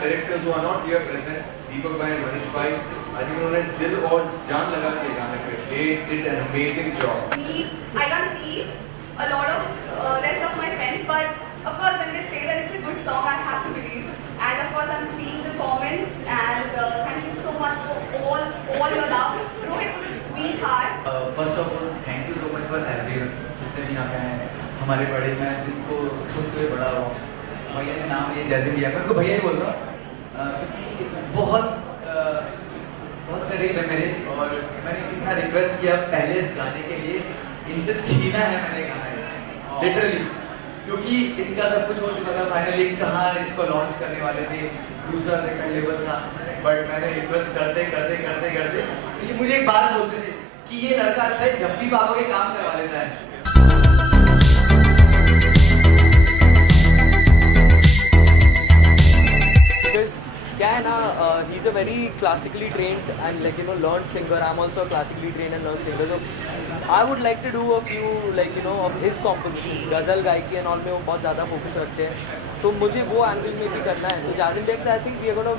directors who are not here present, Deepak bhai and Manish bhai, I think उन्होंने दिल और जान लगा के गाने पे they did an amazing job. I can't see a lot of rest of my friends, but of course when they say that it's a good song, I have to believe. And of course I'm seeing the comments, and thank you so much for all your love. Rohit was a sweetheart. First of all, thank you so much for everyone जितने भी यहाँ पे हैं, हमारे बड़े मैं जिनको सुनते हुए बड़ा हुआ, भैया ने नाम ये जैसे लिया, मैं उनको भैया ही बोलता हूँ क्योंकि बहुत करीब है मेरे, और मैंने कितना रिक्वेस्ट किया पहले इस गाने के लिए, इनसे छीना है मैंने गाना लिटरली, क्योंकि इनका सब कुछ हो चुका था, फाइनली कहाँ इसको लॉन्च करने वाले थे, दूसरा रिकॉर्ड लेवल था, बट मैंने रिक्वेस्ट करते क्योंकि मुझे एक बात बोलते थे कि ये लड़का अच्छा है, जब भी बाबा के काम करवा लेता है। क्या है ना, he is a very classically trained and like learn singer. I am also classically trained and learn singer. तो I would like to do a few like of his compositions. गज़ल गायकी एंड ऑल में वो बहुत ज़्यादा focus रखते हैं, तो मुझे वो एंगल में भी करना है. तो jazz index I think we are gonna,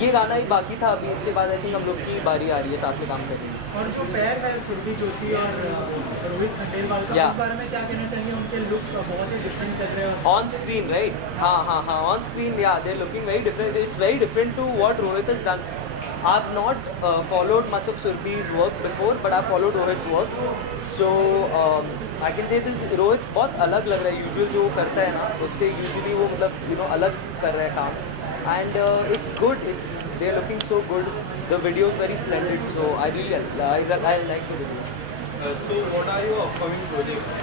ये गाना ही बाकी था अभी, इसके बाद आई थिंक हम लोग की बारी आ रही है साथ में काम करने की. और जो पैर है सुरभि जोशी और रोहित खंडेलवाल का, उस बारे में क्या कहना चाहिए? उनके लुक बहुत ही डिफरेंट लग रहे हैं ऑन स्क्रीन, राइट? हाँ, ऑन स्क्रीन या they are looking very different. It's very different to what Rohit has done. I have not followed much of Surabhi's work before, but I followed Rohit's work. So I can say this, Rohit बहुत अलग लग रहा है usual जो वो करता है ना, उससे यूजुअली वो मतलब अलग कर रहा है काम. And it's good. They are looking so good. The video is very splendid. So I really like the video. So what are your upcoming projects?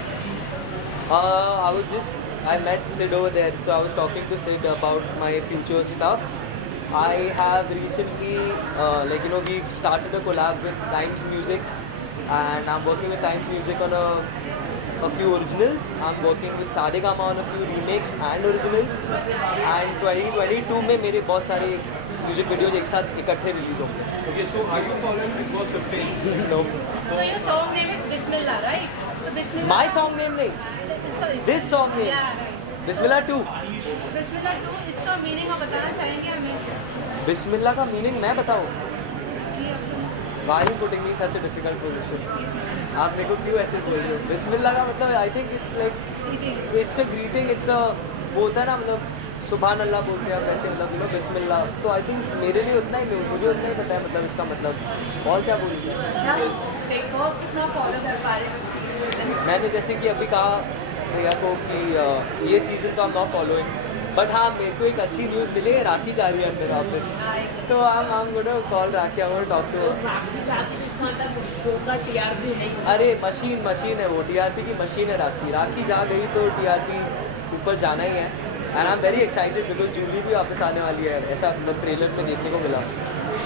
I met Sid over there. So I was talking to Sid about my future stuff. I have recently, we've started a collab with Times Music, and I'm working with Times Music on a few originals. I'm working with Sadegama on a few remakes and originals. And 2022 में मेरे बहुत सारे music videos एक साथ इकट्ठे release होंगे. Okay, so are you following Bigg Boss 15? No. So your song name is Bismillah, right? So Bismillah. My song name नहीं. Sorry. This song name. Yeah, right. Bismillah 2. Bismillah 2 इसका meaning आप बताना चाहेंगे हमें? बिस्मिल्लाह का मीनिंग मैं बताऊँ? जी आपको. Why are you putting me in such a difficult position? आप मेरे को क्यों ऐसे बोल रहे हो? बिस्मिल्लाह का मतलब I think it's like, it's a greeting, it's a, वो होता है ना मतलब सुभान अल्लाह बोलते हैं वैसे, मतलब बिस्मिल्लाह. तो आई थिंक मेरे लिए उतना ही, मुझे उतना ही पता है मतलब इसका मतलब, और क्या बोलूँ. बिग बॉस कितना फॉलो कर पा रहे हैं? मैंने जैसे कि अभी कहा भैया को कि ये सीज़न तो I'm not following, बट हाँ मेरे को एक अच्छी न्यूज़ मिली है, राखी जा रही है मेरे ऑफिस, तो I'm gonna call rakhi, I'm gonna talk to her. अरे मशीन है वो, TRP की मशीन है राखी जा गई तो TRP ऊपर जाना ही है. And I am very excited because Julie भी वापस आने वाली है, ऐसा मतलब ट्रेलर में देखने को मिला.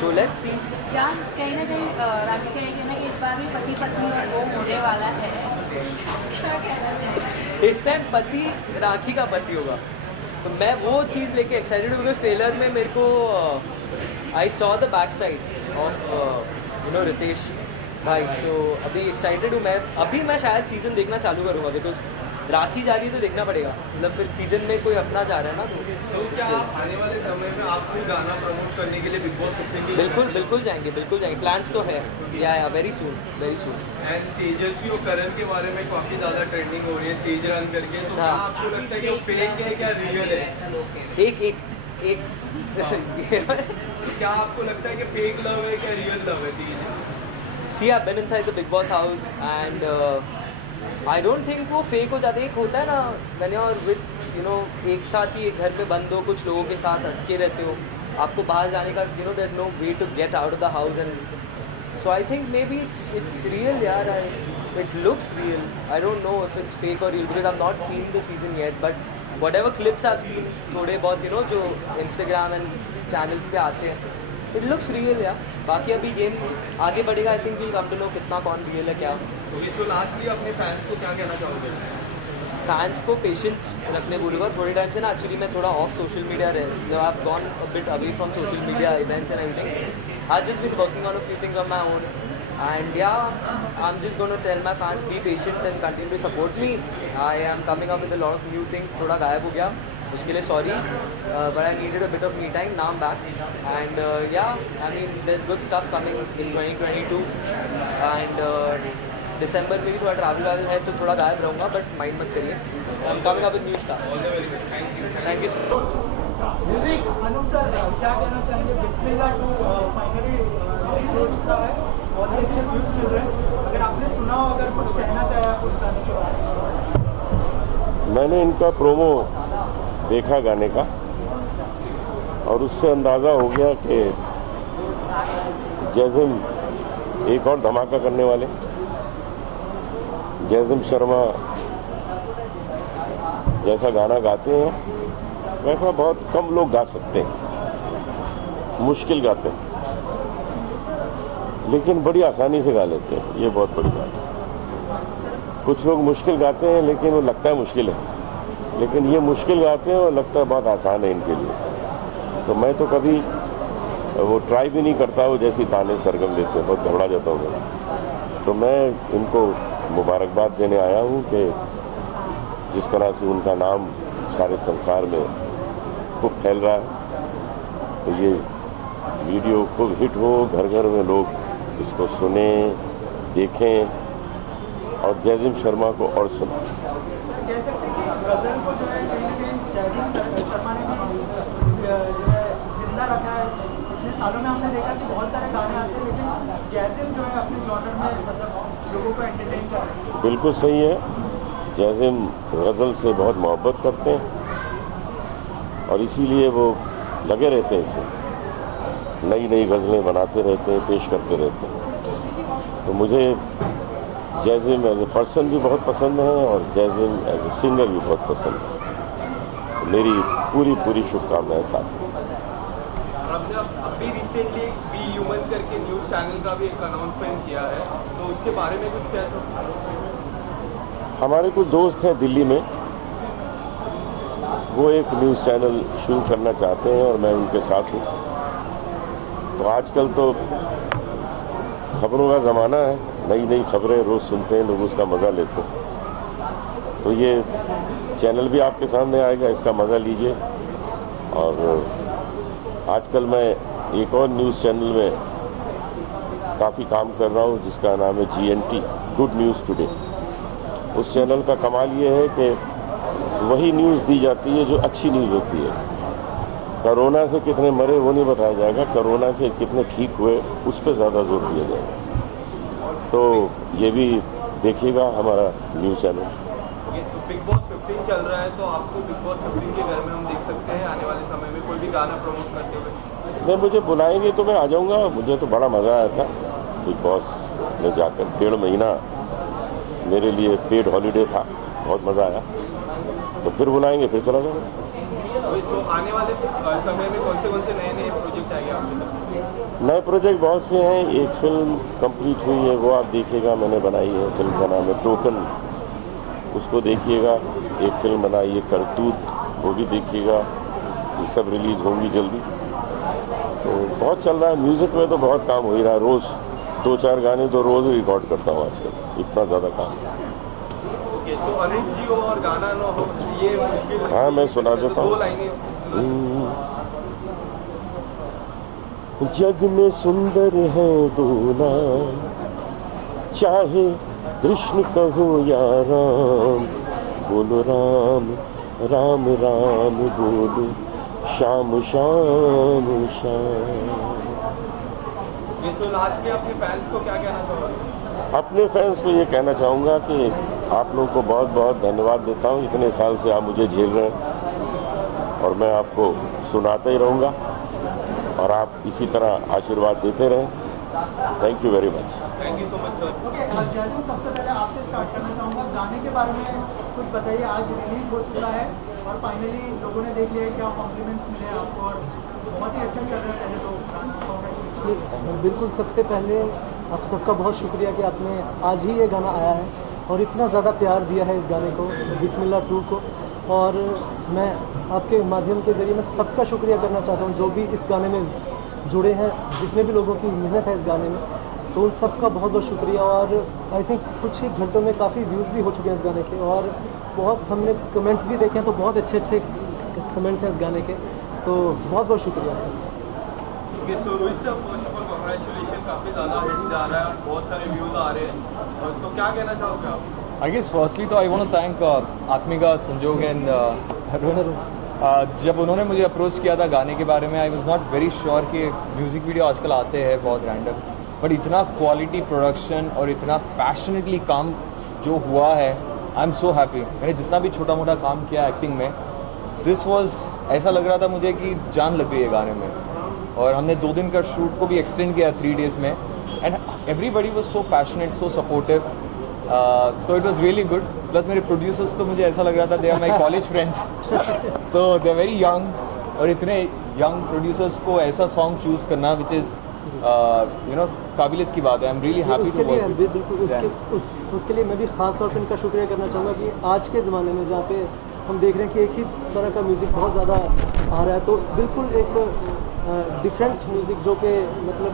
So let's see. जान कहीं ना कहीं राखी कहेंगे ना कि इस बार भी पति पत्नी और वो होने वाला है, क्या कहना चाहिए? इस टाइम पति राखी का पति होगा, तो मैं वो चीज़ लेके एक्साइटेड हूँ बिकॉज ट्रेलर में मेरे को I saw the back side of Ritesh भाई. सो अभी एक्साइटेड हूँ मैं शायद सीज़न देखना चालू करूँगा बिकॉज राखी जा रही है तो देखना पड़ेगा, मतलब फिर सीज़न में कोई अपना जा रहा है ना. तो क्या आप आने वाले समय में आपको गाना प्रमोट करने के लिए Bigg Boss 15 की बिल्कुल जाएंगे. प्लान्स तो है, या वेरी सून. एंड तेजस्वी और करण के बारे में काफी ज्यादा ट्रेंडिंग हो रही है, तेज रन करके, तो क्या आपको लगता है कि वो फेक है क्या रियल है? एक क्या आपको लगता है कि फेक लव है क्या रियल लव है? तेज, सी I've been inside the Big Boss house and I don't think वो फेक हो जाते. एक होता है ना मैंने और विद एक साथ ही एक घर में बंद हो, कुछ लोगों के साथ अटके रहते हो, आपको बाहर जाने का there is no way to get out of the house. And so I think maybe it's real यार. It looks real. I don't know if it's fake और real because I have not seen the season yet, but whatever clips I have seen थोड़े बहुत जो Instagram and channels पे आते हैं, it looks real यार. बाकी अभी गेम आगे बढ़ेगा, I think will come to know कितना कौन रियल है क्या. तो लास्टली अपने फैंस को क्या कहना चाहोगे? फैंस को पेशेंस रखने बोलूँगा. थोड़े टाइम से ना एक्चुअली मैं थोड़ा ऑफ सोशल मीडिया रहे, I have gone a bit away from social media events and everything. I just been working on a few things on my own, and yeah I am just gonna tell my fans be patient and continue to support me. I am coming up with a lot of new things. थोड़ा गायब हो गया उसके लिए sorry, but I needed a bit of me time. Now I am back and yeah I mean there is good stuff coming in 2022 and दिसंबर में भी थोड़ा ट्रैवल है तो थोड़ा गायब रहूँगा, बट माइंड मत करिए. I am coming up with new staff. Thank you so much. Music Anoop sir क्या कहना चाहेंगे? बिस्मिल्लाह 2 फाइनली रिलीज हो चुका है, बहुत ही अच्छे व्यूज मिल रहे हैं. अगर आपने सुना हो, अगर कुछ कहना चाहे आप उस गाने के बारे में. मैंने इनका प्रोमो देखा गाने का और उससे अंदाज़ा हो गया कि जैज़िम एक और धमाका करने वाले. जैज़िम शर्मा जैसा गाना गाते हैं वैसा बहुत कम लोग गा सकते हैं. मुश्किल गाते हैं लेकिन बड़ी आसानी से गा लेते हैं, ये बहुत बड़ी बात है. कुछ लोग मुश्किल गाते हैं लेकिन वो लगता है मुश्किल है, लेकिन ये मुश्किल गाते हैं और लगता है बहुत आसान है इनके लिए. तो मैं तो कभी वो ट्राई भी नहीं करता हूँ, जैसी ताने सरगम देते हैं बहुत घबरा जाता हूँ मैं. तो मैं इनको मुबारकबाद देने आया हूँ कि जिस तरह से उनका नाम सारे संसार में खूब फैल रहा है, तो ये वीडियो खूब हिट हो, घर घर में लोग इसको सुने, देखें और जैज़िम शर्मा को और सुने. कह सकते हैं कि गज़ल को जो है कहीं ना कहीं जैज़िम शर्मा ने जो है जिंदा रखा है. इतने सालों में हमने देखा कि बहुत सारे गाने आते हैं लेकिन जैज़िम जो है अपने जॉनर में मतलब लोगों को एंटरटेन कर रहे हैं. बिल्कुल सही है. जैज़िम गज़ल से बहुत मोहब्बत करते हैं और इसीलिए वो लगे रहते हैं इसमें, नई नई गज़लें बनाते रहते हैं, पेश करते रहते हैं. तो मुझे जैज़िम एज ए पर्सन भी बहुत पसंद है और जैज़िम एज ए सिंगर भी बहुत पसंद है. तो मेरी पूरी शुभकामनाएं साथ हैं. अभी रिसेंटली बी ह्यूमन करके न्यूज़ चैनल का भी एक अनाउंसमेंट किया है, तो उसके बारे में कुछ कह सकते हैं? हमारे कुछ दोस्त हैं दिल्ली में, वो एक न्यूज़ चैनल शुरू करना चाहते हैं और मैं उनके साथ हूँ. तो आजकल तो खबरों का ज़माना है, नई नई खबरें रोज़ सुनते हैं लोग, उसका मज़ा लेते हैं. तो ये चैनल भी आपके सामने आएगा, इसका मज़ा लीजिए. और आजकल मैं एक और न्यूज़ चैनल में काफ़ी काम कर रहा हूँ जिसका नाम है GNT, गुड न्यूज़ टुडे. उस चैनल का कमाल ये है कि वही न्यूज़ दी जाती है जो अच्छी न्यूज़ होती है. कोरोना से कितने मरे वो नहीं बताया जाएगा, कोरोना से कितने ठीक हुए उस पर ज़्यादा जोर दिया जाएगा. तो ये भी देखिएगा हमारा न्यूज़ चैनल. ये बिग बॉस 15 चल रहा है, तो आपको बिग बॉस 15 के घर में हम देख सकते हैं आने वाले समय में कोई भी गाना प्रमोट करते हुए? नहीं, मुझे बुलाएंगे तो मैं आ जाऊँगा. मुझे तो बड़ा मज़ा आया था बिग बॉस में जाकर. 1.5 महीना मेरे लिए पेड हॉलीडे था, बहुत मज़ा आया. तो फिर बुलाएंगे, फिर चला जाऊँगा. तो आने वाले समय में कौन से नए प्रोजेक्ट आएंगे आपके तरफ? नए प्रोजेक्ट बहुत से हैं. एक फिल्म कंप्लीट हुई है, वो आप देखिएगा, मैंने बनाई है. फिल्म का नाम है टोकन, उसको देखिएगा. एक फिल्म बनाई है करतूत, वो भी देखिएगा. ये सब रिलीज़ होंगी जल्दी. तो बहुत चल रहा है. म्यूज़िक में तो बहुत काम हो ही रहा है. रोज़ 2-4 गाने तो रोज़ रिकॉर्ड करता हूँ आजकल, इतना ज़्यादा काम. तो अनूप जी हो और गाना ना हो, ये मुश्किल है. हाँ, मैं सुना देता हूँ. 2 लाइनें. जग में सुंदर है दो नाम, चाहे कृष्ण कहो या राम. बोलो राम राम राम, बोलो श्याम श्याम श्याम. ये सो लास्ट में अपने फैंस को क्या कहना चाहोगे? अपने फैंस को ये कहना चाहूँगा कि आप लोगों को बहुत बहुत धन्यवाद देता हूँ. इतने साल से आप मुझे झेल रहे हैं और मैं आपको सुनाता ही रहूँगा और आप इसी तरह आशीर्वाद देते रहें. Thank you very much. Thank you so much sir. Jazim, सबसे पहले आपसे स्टार्ट करना चाहूँगा. गाने के बारे में कुछ बताइए. आज रिलीज हो चुका है और फाइनली लोगों ने देख लिया है, क्या कॉम्प्लीमेंट्स मिले आपको और बहुत ही अच्छा चल रहा है. पहले तो बिल्कुल, सबसे पहले आप सबका बहुत शुक्रिया कि आपने आज ही ये गाना आया है और इतना ज़्यादा प्यार दिया है इस गाने को, बिस्मिल्लाह 2 को. और मैं आपके माध्यम के ज़रिए मैं सबका शुक्रिया करना चाहता हूँ जो भी इस गाने में जुड़े हैं, जितने भी लोगों की मेहनत है इस गाने में, तो उन सबका बहुत बहुत शुक्रिया. और आई थिंक कुछ ही घंटों में काफ़ी व्यूज़ भी हो चुके हैं इस गाने के और बहुत हमने कमेंट्स भी देखे हैं, तो बहुत अच्छे कमेंट्स हैं इस गाने के, तो बहुत बहुत शुक्रिया sir. Okay, so Rohit sir, first of all congratulation, काफ़ी ज़्यादा हिट जा रहा है और बहुत सारे व्यूज़ आ रहे हैं, और तो क्या कहना चाहोगे आप? I guess firstly तो I want to thank आत्मिका, संजोग एंड जब उन्होंने मुझे अप्रोच किया था गाने के बारे में, I was not very sure कि म्यूज़िक वीडियो आजकल आते हैं बहुत रैंडम, बट इतना क्वालिटी प्रोडक्शन और इतना पैशनेटली काम जो हुआ है, आई एम सो हैप्पी। मैंने जितना भी छोटा मोटा काम किया एक्टिंग में, दिस वॉज ऐसा लग रहा था मुझे कि जान लग गई है गाने में। और हमने 2 दिन का शूट को भी एक्सटेंड किया 3 डेज़ में, and everybody was so passionate, so supportive, so it was really good. Plus मेरे प्रोड्यूसर्स तो मुझे ऐसा लग रहा था they are my college friends, तो दे आर वेरी यंग, और इतने यंग प्रोड्यूसर्स को ऐसा सॉन्ग चूज़ करना विच इज़ यू नो काबिलियत की बात है। I am really happy to work. बिल्कुल उसके लिए मैं भी ख़ास तौर पर इनका शुक्रिया करना चाहूँगा कि आज के ज़माने में जहाँ पे हम देख रहे हैं कि एक ही तरह का म्यूज़िक बहुत ज़्यादा आ रहा है, तो बिल्कुल एक डिफरेंट म्यूज़िक जो कि मतलब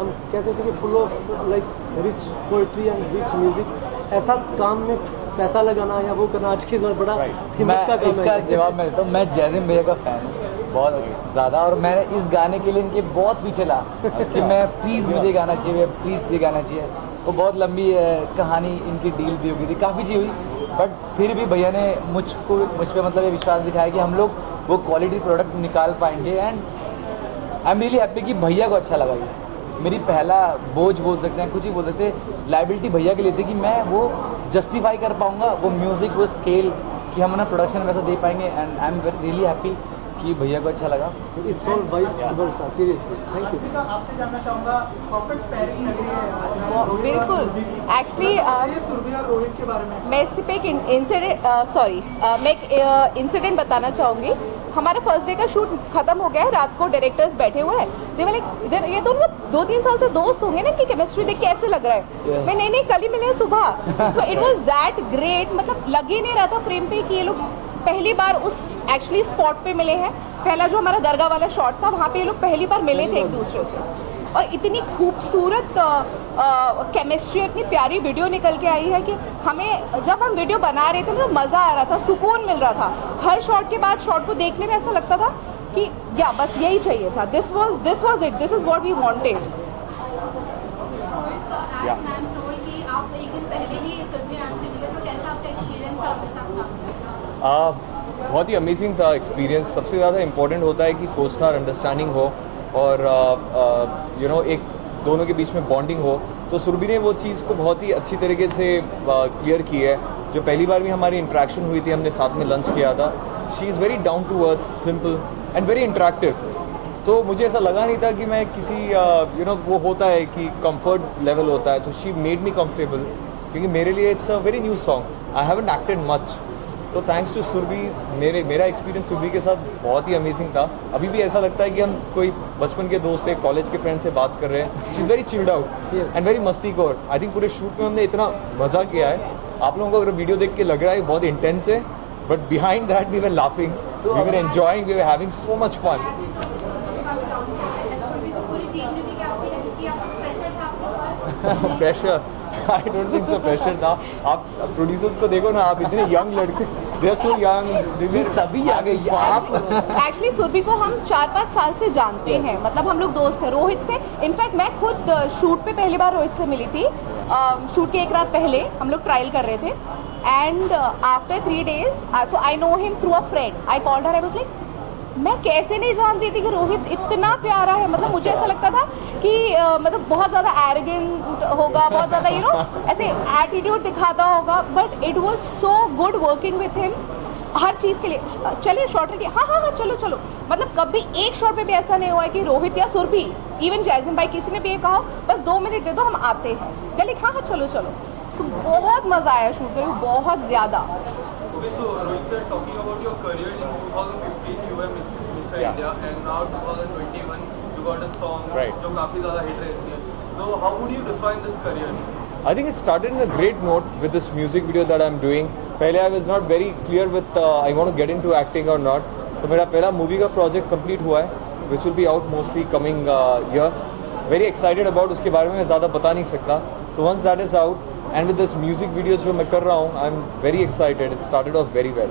हम कह सकते हैं कि full of like rich poetry and rich music, ऐसा काम में पैसा लगाना या वो करना आज के ज़माने बड़ा हिम्मत का काम है। इसका जवाब मैं देता हूँ, मैं जैज़िम भैया का फ़ैन हूँ बहुत ज़्यादा, और मैंने इस गाने के लिए इनके बहुत पीछे लगा कि मैं प्लीज़ मुझे गाना चाहिए, प्लीज़ ये गाना चाहिए। वो बहुत लंबी कहानी इनकी डील भी हो गई थी, काफ़ी चीज़ हुई, बट फिर भी भैया ने मुझ पे मतलब ये विश्वास दिखाया कि हम लोग वो क्वालिटी प्रोडक्ट निकाल पाएंगे, and I am really happy कि भैया को अच्छा लगा। ये मेरी पहला बोझ बोल सकते हैं, कुछ ही बोल सकते हैं, लाइबिलिटी भैया के लिए थी कि मैं वो जस्टिफाई कर पाऊँगा वो म्यूज़िक, वो स्केल, कि हम अपना प्रोडक्शन वैसा दे पाएंगे, and I am really happy कि भैया को अच्छा लगा। It's all vice versa, seriously thank you. आपसे जानना चाहूँगा, परफेक्ट पेयरिंग लग रही है बिल्कुल। एक्चुअली सुरभि और रोहित के बारे में मैं इस पे एक मैं एक इंसिडेंट बताना चाहूँगी। हमारा फर्स्ट डे का शूट खत्म हो गया है, रात को डायरेक्टर्स बैठे हुए हैं, ये दोनों 2-3 साल से दोस्त होंगे ना, कि केमिस्ट्री देख के ऐसे लग रहा है। मैं नहीं कल ही मिले हैं सुबह, so it was that great. मतलब लग ही नहीं रहा था फ्रेम पे कि ये लोग पहली बार उस एक्चुअली स्पॉट पे मिले हैं। पहला जो हमारा दरगाह वाला शॉट था, वहाँ पे ये लोग पहली बार मिले थे एक दूसरे से, और इतनी खूबसूरत केमिस्ट्री, इतनी प्यारी वीडियो निकल के आई है कि हमें जब हम वीडियो बना रहे थे तो मज़ा आ रहा था, सुकून मिल रहा था। हर शॉट के बाद शॉट को देखने में ऐसा लगता था कि या बस यही चाहिए था, this was it, this is what we wanted. आप एक दिन पहले ही सुरभि मैम से मिले, तो कैसा आपका एक्सपीरियंस था आपके साथ? बहुत ही अमेजिंग था एक्सपीरियंस। सबसे ज़्यादा इम्पोर्टेंट होता है कि को स्टार अंडरस्टैंडिंग हो और यू नो एक दोनों के बीच में बॉन्डिंग हो। तो सुरभि ने वो चीज़ को बहुत ही अच्छी तरीके से क्लियर की है। जो पहली बार भी हमारी इंटरेक्शन हुई थी, हमने साथ में लंच किया था, she is very down to earth, simple and very interactive. तो मुझे ऐसा लगा नहीं था कि मैं किसी यू नो वो होता है कि कंफर्ट लेवल होता है, तो शी मेड मी कंफर्टेबल, क्योंकि मेरे लिए it's a very new song, I haven't acted much. तो थैंक्स टू सुरभि, मेरा एक्सपीरियंस सुरभि के साथ बहुत ही अमेजिंग था। अभी भी ऐसा लगता है कि हम कोई बचपन के दोस्त से, कॉलेज के फ्रेंड से बात कर रहे हैं। She is very chilled out and very मस्तीखोर। आई थिंक पूरे शूट में हमने इतना मज़ा किया है। आप लोगों को अगर वीडियो देख के लग रहा है बहुत इंटेंस है, but behind that we were laughing, we were enjoying, we were having so much fun. Pressure, I don't think so pressure था। आप प्रोड्यूसर्स को देखो ना, आप इतने यंग लड़के, दे आर सो यंग, सभी आ गए। आप एक्चुअली सुरभि को हम 4-5 साल से जानते हैं, मतलब हम लोग दोस्त हैं रोहित से। इनफैक्ट मैं खुद शूट पे पहली बार रोहित से मिली थी। शूट के एक रात पहले हम लोग ट्रायल कर रहे थे, and after 3 days so I know him through a friend. I called her, I was like, मैं कैसे नहीं जानती थी कि रोहित इतना प्यारा है। मतलब मुझे ऐसा लगता था कि मतलब बहुत ज़्यादा एरोगेंट होगा, बहुत ज़्यादा यू नो ऐसे एटीट्यूड दिखाता होगा, but it was so good working with him. हर चीज़ के लिए चलिए शॉर्ट रेडी, हाँ चलो। मतलब कभी एक शॉट पे भी ऐसा नहीं हुआ है कि रोहित या सुरभि, इवन जैज़िम भाई, किसी ने भी ये कहा बस 2 मिनट दे दो हम आते हैं, गली हाँ चलो। तो बहुत मज़ा आया शूट करके, बहुत ज़्यादा। Okay, so Rohit sir, talking about your career in 2015, you were Mr. India, and now 2021, you got a song जो काफी ज़्यादा हिट रहती है. So how would you define this career? I think it started in a great note with this music video that I'm doing. पहले I was not very clear with I want to get into acting or not. तो मेरा पहला movie का project complete हुआ है, which will be out mostly coming year. Very excited about, उसके बारे में मैं ज़्यादा बता नहीं सकता. So once that is out, and with this music video जो मैं कर रहा हूँ, I'm very excited. It started off very well.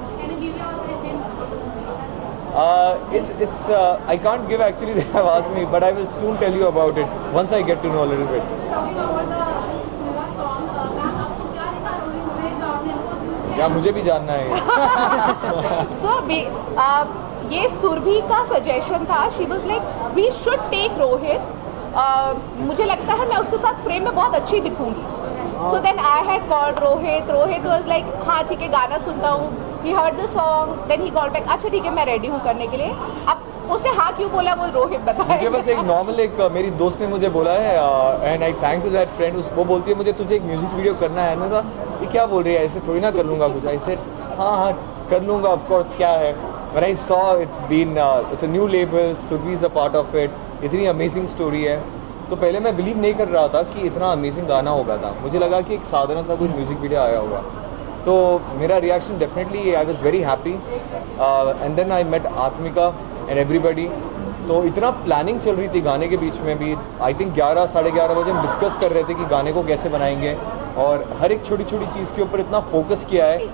It's I can't give actually, they have asked me, but I will soon tell you about it once I get to know a little bit. या मुझे भी जानना है. So ये सुरभि का suggestion था. She was like we should take Rohit. मुझे लगता है मैं उसके साथ फ्रेम में बहुत अच्छी दिखूंगी. So then I had called Rohit. Rohit was like हाँ ठीक है गाना सुनता हूँ. He heard the song, then he called back अच्छा ठीक है मैं रेडी हूँ करने के लिए. अब उसने हाँ क्यों बोला वो रोहित बताया. मुझे बस एक नॉर्मल एक मेरी दोस्त ने मुझे बोला है and I thank to that friend. उसको बोलती है मुझे तुझे एक म्यूजिक वीडियो करना है. मैंने कहा ये क्या बोल रही है, ऐसे थोड़ी ना कर लूँगा कुछ. आई सेड हाँ कर लूँगा ऑफ कोर्स क्या है. When I saw it's a new label, Surbhi is a part of it. इतनी अमेजिंग स्टोरी है. तो पहले मैं बिलीव नहीं कर रहा था कि इतना अमेजिंग गाना होगा था. मुझे लगा कि एक साधारण सा कोई म्यूजिक वीडियो आया होगा. तो मेरा reaction definitely I was very happy. And then I met Atmika and everybody. तो इतना प्लानिंग चल रही थी गाने के बीच में भी. आई थिंक 11 साढ़े 11 बजे हम डिस्कस कर रहे थे कि गाने को कैसे बनाएंगे और हर एक छोटी छोटी चीज़ के ऊपर इतना फोकस किया है कि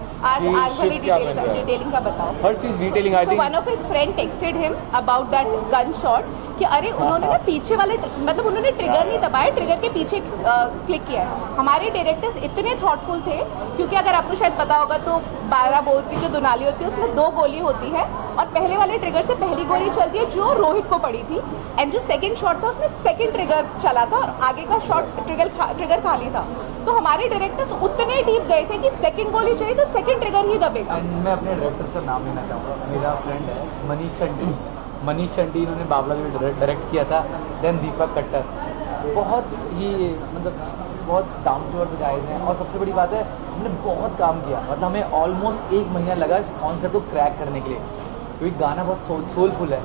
शिफ्ट क्या बन रहा है. डिटेलिंग का बताओ. हर चीज़ detailing. I think one of his friend texted him about that gun shot कि अरे उन्होंने ना पीछे वाले मतलब उन्होंने ट्रिगर नहीं दबाया, ट्रिगर के पीछे क्लिक किया है. हमारे डायरेक्टर्स इतने थॉटफुल थे क्योंकि अगर आपको शायद पता होगा तो 12 बोर की जो दुनाली होती है उसमें 2 गोली होती है और पहले वाले ट्रिगर से पहली गोली चलती है जो रोहित को पड़ी थी. एंड जो सेकंड शॉट था उसमें सेकंड ट्रिगर चला था और आगे का शॉट ट्रिगर खाली था. तो हमारे डायरेक्टर्स उतने डीप गए थे कि सेकंड गोली चाहिए तो सेकंड ट्रिगर ही दबेगा. एंड मैं अपने डायरेक्टर्स का नाम लेना चाहूँगा. मेरा फ्रेंड है मनीष शंटी इन्होंने बाबला भी डायरेक्ट किया था. देन दीपक कट्टर. बहुत ही मतलब बहुत डाउन टू अर्थ गाइज हैं. और सबसे बड़ी बात है हमने बहुत काम किया. मतलब हमें ऑलमोस्ट 1 महीना लगा इस कॉन्सेप्ट को क्रैक करने के लिए क्योंकि गाना बहुत सोलफुल है.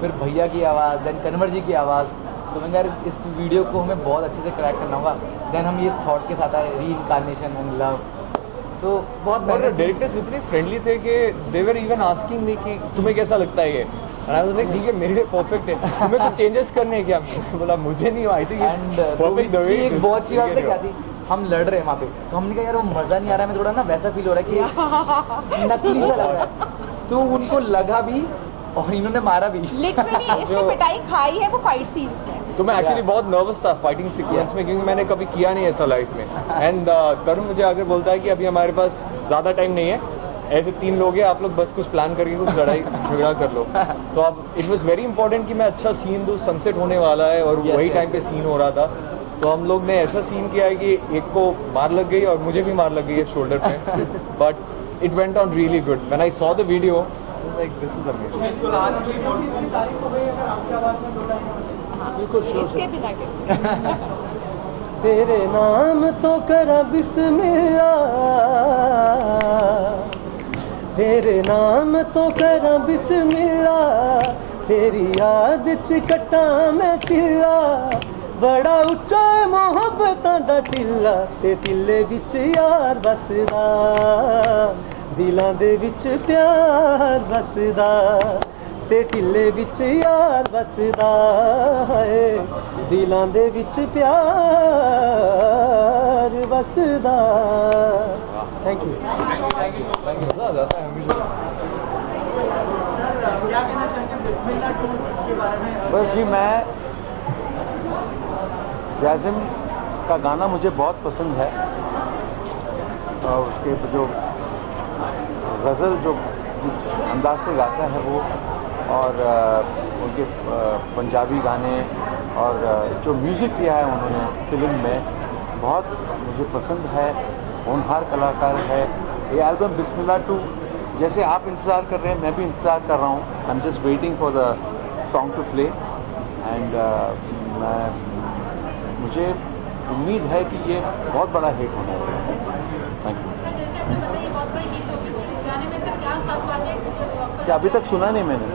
फिर भैया की आवाज़, देन कन्वर जी की आवाज़. तो मैं यार इस वीडियो को हमें बहुत अच्छे से क्रैक करना होगा. देन हम ये थॉट के साथ आए री इनकारनेशन एंड लव. तो बहुत डायरेक्टर्स इतने फ्रेंडली थे कि दे वर इवन आस्किंग मी कि तुम्हें कैसा लगता है ये. एंड आई वाज लाइक ठीक है मेरे लिए परफेक्ट है. तुम्हें कुछ चेंजेस करने हैं क्या. बोला मुझे नहीं. I think it's perfect. The way एक बहुत अच्छी बात है क्या थी, हम लड़ रहे हैं वहाँ पे तो हमने कहा यार वो मज़ा नहीं आ रहा है. मैं थोड़ा ना वैसा फील हो रहा है कि नकली सा लग रहा है. तो उनको लगा भी और इन्होंने मारा भी. लिटरली इसमें पिटाई खाई है वो फाइट सीन्स में. तो मैं एक्चुअली बहुत नर्वस था फाइटिंग सीक्वेंस में क्योंकि मैंने कभी किया नहीं ऐसा लाइफ में. एंड तरुण मुझे आकर बोलता है कि अभी हमारे पास ज़्यादा टाइम नहीं है, ऐसे 3 लोग हैं, आप लोग बस कुछ प्लान करके कुछ लड़ाई झगड़ा कर लो. तो अब इट वाज वेरी इंपॉर्टेंट कि मैं अच्छा सीन दूँ. सनसेट होने वाला है और वही टाइम पे सीन हो रहा था. तो हम लोग ने ऐसा सीन किया है कि एक को मार लग गई और मुझे भी मार लग गई है शोल्डर पे. But it went on really good. When I saw the video like this is amazing. बिल्कुल इसके बिना कैसे. तेरे नाम तो करा बिस्मिल्लाह, तेरे नाम तो करा बिस्मिल्लाह, तेरी याद च कट्टा मैं चिल्ला. बड़ा उच्चा है मोहब्बतां दा टिल्ला, ते टिल्ले विच यार बसदा, दिलां दे विच प्यार बसदा. ते टिल्ले विच यार बसदा है, दिलां दे विच प्यार बसदा. Thank you. मज़ा आ जाता है हमेशा. क्या कहना चाहेंगे बिस्मिल्लाह टू के बारे में. बस जी मैं जाज़िम का गाना मुझे बहुत पसंद है. और उसके जो गज़ल जो जिस अंदाज से गाता है वो और उनके पंजाबी गाने और जो म्यूज़िक दिया है उन्होंने फिल्म में बहुत मुझे पसंद है. होनहार कलाकार है. ये एल्बम बिस्मिल्लाह टू जैसे आप इंतज़ार कर रहे हैं मैं भी इंतज़ार कर रहा हूँ. I am just waiting for the song to play. And मुझे उम्मीद है कि ये बहुत बड़ा हिट होने वाला है. Thank you. क्या अभी तक सुना नहीं मैंने.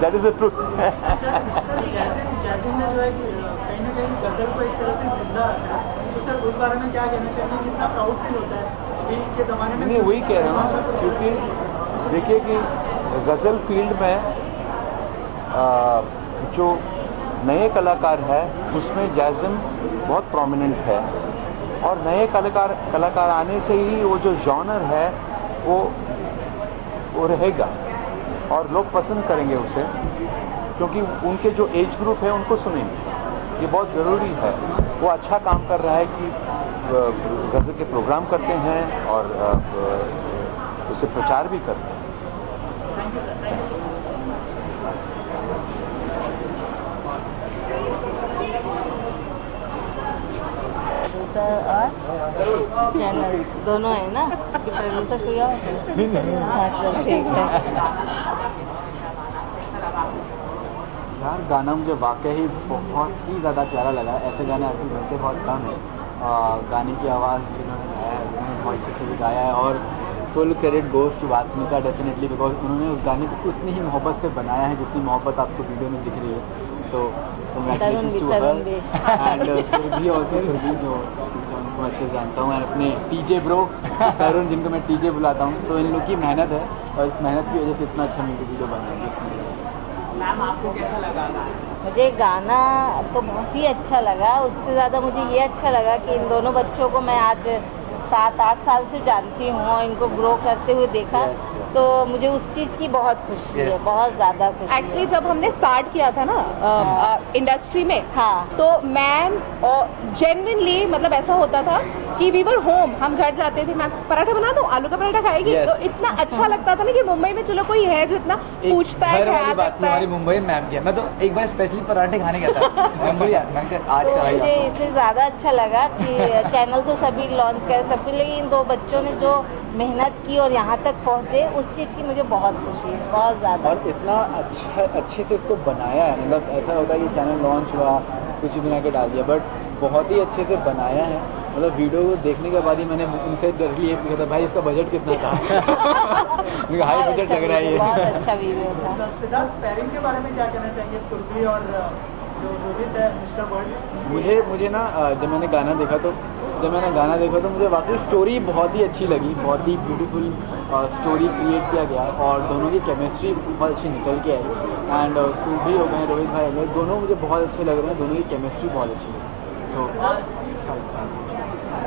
That is the truth. Jazim ने जो है कहीं ना कहीं गज़ल को एक तरह से जिंदा रखा है. तो सर उस बारे में क्या कहना चाहिए. कितना प्राउड फील होता है अभी के ज़माने में. नहीं वही कह रहा हूँ क्योंकि देखिए कि गज़ल फील्ड में जो नए कलाकार है उसमें जाज़िम बहुत प्रोमिनेंट है. और नए कलाकार आने से ही वो जो जॉनर है वो रहेगा. और लोग पसंद करेंगे उसे, क्योंकि उनके जो एज ग्रुप है उनको सुनेंगे। ये बहुत ज़रूरी है। वो अच्छा काम कर रहा है कि गज़ल के प्रोग्राम करते हैं और उसे प्रचार भी करते हैं। और चैनल दोनों है ना कि प्रोड्यूसर हुआ अच्छा ठीक है। यार गाना मुझे वाकई बहुत ही ज़्यादा प्यारा लगा। ऐसे गाने आजकल बनते बहुत कम है। गाने की आवाज़ जिन्होंने गाया है उन्होंने बहुत अच्छे से भी गाया है और full credit goes to Vatmika definitely, because उन्होंने उस गाने को उतनी ही मोहब्बत से बनाया है जितनी मोहब्बत आपको वीडियो में दिख रही है। So congratulations to her and Surabhi also, Surabhi जो उनको अच्छे से जानता हूँ, एंड अपने टीजे ब्रो तरुण जिनको मैं टीजे बुलाता हूँ। सो इन लोग की मेहनत है और इस मेहनत की वजह से इतना अच्छा म्यूजिक वीडियो बना है। मैम आपको कैसा लगा? मुझे गाना तो बहुत ही अच्छा लगा। उससे ज़्यादा मुझे ये अच्छा लगा कि इन दोनों बच्चों को मैं आज 7-8 साल से जानती हूँ और इनको ग्रो करते हुए देखा। तो मुझे उस चीज़ की बहुत खुशी है, बहुत ज़्यादा खुशी। एक्चुअली जब हमने स्टार्ट किया था ना इंडस्ट्री में, हाँ, तो मैम जेन्युइनली मतलब ऐसा होता था कि वी वर होम, हम घर जाते थे, मैम पराठा बना दो, आलू का पराठा खाएगी। तो इतना अच्छा लगता था ना कि मुंबई में चलो कोई है जो इतना पूछता है, ख्याल रखता है। हमारी मुंबई में मैम किया, मैं तो एक बार स्पेशली पराठे खाने गया था। आज मुझे इसलिए ज़्यादा अच्छा लगा कि चैनल तो सभी लॉन्च करे सबके, लेकिन इन दो बच्चों ने जो मेहनत की और यहाँ तक पहुँचे उस चीज़ की मुझे बहुत खुशी है, बहुत ज़्यादा। और इतना अच्छे से इसको बनाया है। मतलब ऐसा होता है कि चैनल लॉन्च हुआ कुछ भी बना के डाल दिया, बट बहुत ही अच्छे से बनाया है। मतलब वीडियो को देखने के बाद ही मैंने उनसे डायरेक्टली ये पूछा था, भाई इसका बजट कितना था? हाई बजट लग रहा है ये। बहुत अच्छा वीडियो था। सिद्धार्थ, पेयरिंग के बारे में क्या कहना चाहिए? सुरभि और जो रोहित है मिस्टर वर्ल्ड। मुझे ना जब मैंने गाना देखा तो मुझे वाकई स्टोरी बहुत ही अच्छी लगी। बहुत ही ब्यूटीफुल स्टोरी क्रिएट किया गया और दोनों की केमिस्ट्री बहुत अच्छी निकल के आई। एंड सुरभि हो गए, रोहित भाई हो गए, दोनों मुझे बहुत अच्छे लग रहे हैं। दोनों की केमिस्ट्री बहुत अच्छी लगी।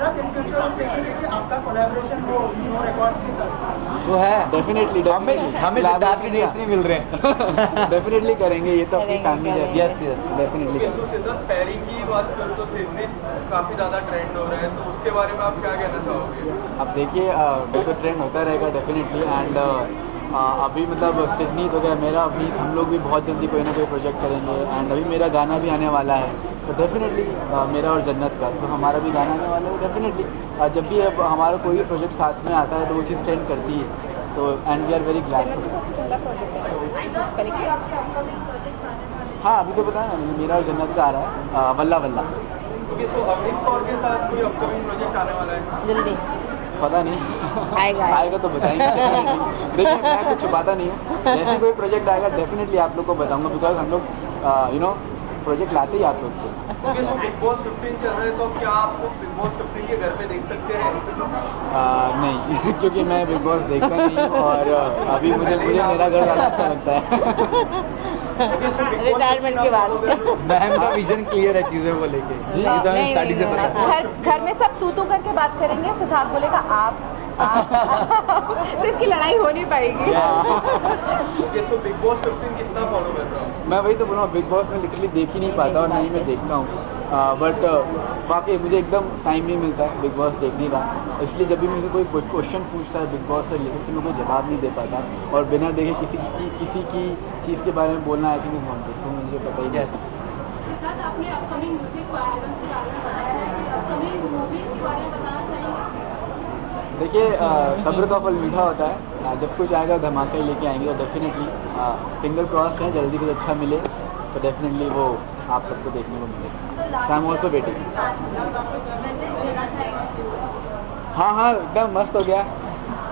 इन फ्यूचर हम देखेंगे कि आपका कोलैबोरेशन वो स्नो रिकॉर्ड्स के साथ वो है डेफिनेटली हमें सिद्धार्थ के डेट्स नहीं मिल रहे हैं। डेफिनेटली करेंगे, ये तो अपनी फैमिली जैसी। Yes definitely. So Siddharth, pairing की बात करूँ तो सिडनी काफ़ी ज़्यादा ट्रेंड हो रहा है, तो उसके बारे में आप क्या कहना चाहोगे? अब देखिए बिल्कुल ट्रेंड होता रहेगा डेफिनेटली। एंड अभी मतलब सिडनी तो क्या, मेरा अभी हम लोग भी बहुत जल्दी कोई ना कोई प्रोजेक्ट करेंगे। एंड अभी मेरा गाना भी आने वाला है, तो डेफिनेटली मेरा और जन्नत का, तो हमारा भी गाना आने वाला है डेफिनेटली। जब भी अब हमारा कोई भी प्रोजेक्ट साथ में आता है तो वो चीज़ ट्रेंड करती है। तो and we are very glad. हाँ, अभी तो बताया ना, मेरा और जन्नत का आ रहा है वल्ला वल्ला। ओके, सो अमित कौर के साथ कोई अपकमिंग प्रोजेक्ट आने वाला है? जल्दी पता नहीं, आएगा तो बताएंगे। देखिए मैं कुछ छुपाता नहीं हूँ। जैसे कोई प्रोजेक्ट आएगा डेफिनेटली आप लोग को बताऊंगा, बिकॉज हम लोग प्रोजेक्ट लाते ही आप लोग को। ओके, सो बिग बॉस 15 चल रहे हैं, तो क्या आपको बिग बॉस 15 के घर पे देख सकते हैं? नहीं क्योंकि मैं बिग बॉस देखता नहीं हूँ और अभी मुझे मेरा घर ज़्यादा अच्छा लगता है। रिटायरमेंट के बाद मैम का विजन क्लियर है चीज़ों को लेके। जी, स्टार्टिंग से पता। घर में सब तू करके बात करेंगे, सिद्धार्थ बोलेगा आप। तो इसकी लड़ाई हो नहीं पाएगी। ओके, सो बिग बॉस 15 कितना फॉलो कर रहा हूँ? मैं वही तो बोल रहा हूँ, बिग बॉस में लिटरली देख ही नहीं पाता और ना ही मैं देखता हूँ। बट बाकी मुझे एकदम टाइम नहीं मिलता है बिग बॉस देखने का, इसलिए जब भी मुझे कोई क्वेश्चन पूछता है बिग बॉस से रिलेटेड तो मैं कोई जवाब नहीं दे पाता और बिना देखे किसी की चीज़ के बारे में बोलना है कि नहीं हम देखो, मुझे पता ही नहीं। सिद्धार्थ, आपने अपकमिंग म्यूजिक को एल्बम के बारे में बताया है कि अपकमिंग मूवीज के बारे में बताना चाहेंगे? देखिए सब्र का फल मीठा होता है। जब कुछ आएगा धमाका ही लेके आएंगे, तो डेफिनेटली फिंगर क्रॉस है जल्दी कुछ अच्छा मिले, तो डेफिनेटली वो आप सबको देखने को मिलेगा। आई एम ऑल्सो वेटिंग। हाँ एकदम मस्त हो गया।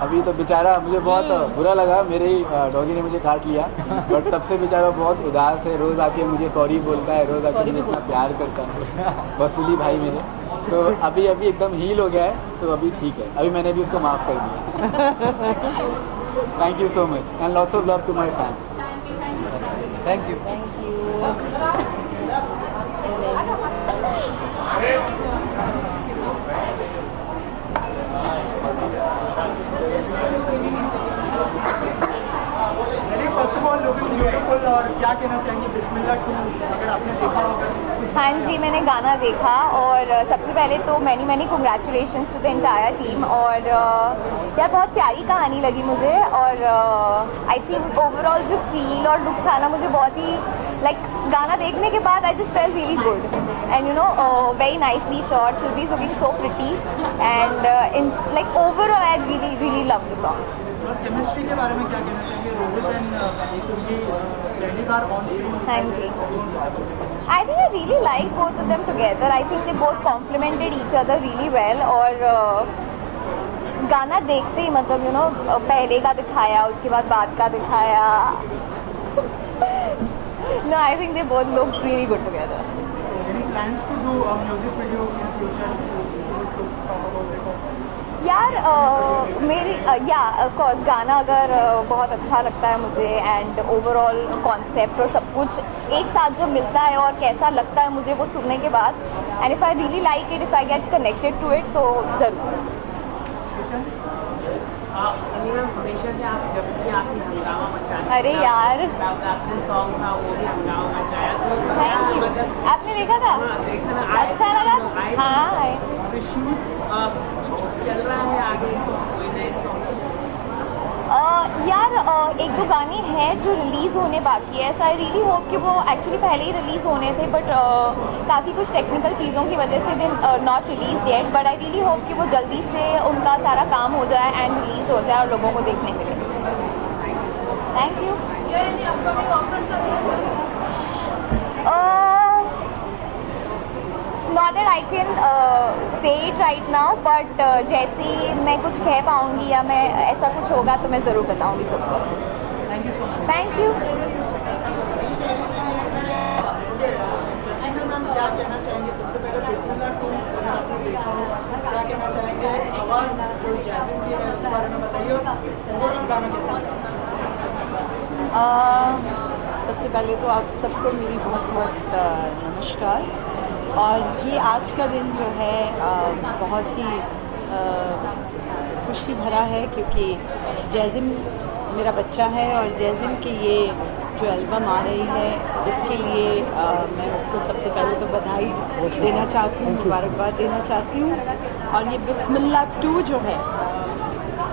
अभी तो बेचारा मुझे बहुत बुरा लगा, मेरे ही डॉगी ने मुझे काट लिया, बट तब से बेचारा बहुत उदास है। रोज़ आके मुझे सॉरी बोलता है, रोज़ आके मुझे इतना प्यार करता है, वसूली भाई मेरे। तो अभी एकदम हील हो गया है, तो अभी ठीक है, अभी मैंने भी उसको माफ़ कर दिया। Thank you so much and lots of love to my fans. Thank you. First अगर आपने देखा होगा। हाँ जी, मैंने गाना देखा और सबसे पहले तो many congratulations to the entire team. और यार बहुत प्यारी कहानी लगी मुझे और आई थिंक ओवरऑल जो फील और लुक था ना, मुझे बहुत ही लाइक गाना देखने के बाद I just felt really good and you know very nicely shot, Surabhi is looking so pretty and in like overall I really love the song. और केमिस्ट्री के बारे में क्या कहना चाहिए? रोहित एंड सुरभि पहली बार ऑन स्क्रीन। हाँ जी, I think I really like both of them together. I think they both complemented each other really well. और गाना देखते ही मतलब यू नो पहले का दिखाया, उसके बाद का दिखाया। No, I think they both look really good together. Any plans to do a music video in future? यार मेरी या ऑफ कोर्स गाना अगर बहुत अच्छा लगता है मुझे एंड ओवरऑल कॉन्सेप्ट और सब कुछ एक साथ जो मिलता है और कैसा लगता है मुझे वो सुनने के बाद and if I really like it, if I get connected to it तो ज़रूर। अरे यार थैंक यू, आपने देखा था? अच्छा लगा? हाँ चल रहा है आगे यार एक दो गाने हैं जो रिलीज़ होने बाकी है, सो आई रियली होप कि वो एक्चुअली पहले ही रिलीज़ होने थे बट काफ़ी कुछ टेक्निकल चीज़ों की वजह से they not release yet, but I really hope कि वो जल्दी से उनका सारा काम हो जाए एंड रिलीज़ हो जाए और लोगों को देखने मिले। Thank you. Not that I can say it right now, but जैसे ही मैं कुछ कह पाऊँगी या मैं ऐसा कुछ होगा तो मैं ज़रूर बताऊँगी सबको। Thank you so much. Thank you. Ma'am क्या कहना चाहेंगे? सबसे पहले बिस्मिल्लाह टू आपने देखा हो, क्या कहना चाहेंगे? आवाज़ जो जैस्मिन की है उसके बारे में बताइए और ओवरऑल गाना कैसा लगा? सबसे पहले तो आप सबको मेरी बहुत बहुत नमस्कार। और ये आज का दिन जो है बहुत ही खुशी भरा है क्योंकि जैज़िम मेरा बच्चा है और जैज़िम की ये जो एल्बम आ रही है इसके लिए मैं उसको सबसे पहले तो बधाई देना चाहती हूँ, मुबारकबाद देना चाहती हूँ। और ये बिस्मिल्लाह 2 जो है,